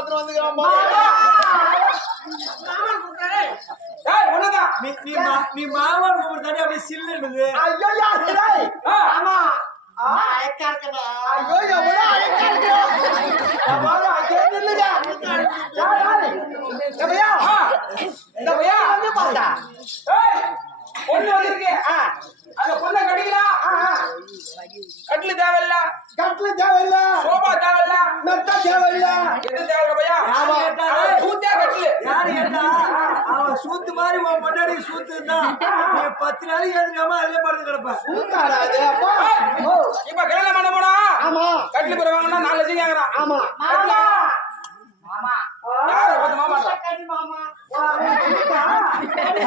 பார்த்துட்டு வந்துக்கிறான் நீ மாமா தண்ணி அப்படியே சில்லுடுது. ஐயோ ஆமா அழகா இருக்கா. ஐயோ எவ்வளவு அழகா இருக்கு. இந்த பையா வந்து பார்த்தா பொண்ணு வந்திருக்கு. அந்த பொண்ணை கட்டிக்கலாம். கட்டில தேவையில்ல, கட்டில தேவையில்ல, சோபா தேவையில்ல, மெத்த தேவையில்ல, எது தேவையில்ல பையா? சூத்தே கட்டில. யாரு கேட்டா அவன் சூத்து மாதிரி உன் முன்னாடி சூத்து இருந்தா நீ 10 நாளைக்கு எழுதுக்காம அதுல படுத்து கிடப்ப. ஊத்தாடாது அப்பா. இப்ப கல்யாணம் பண்ண போனா ஆமா கட்டில போய் வாங்கினா 4 லட்சம் கேக்குறான். ஆமா மாமா யார பார்த்து மாமா மாமா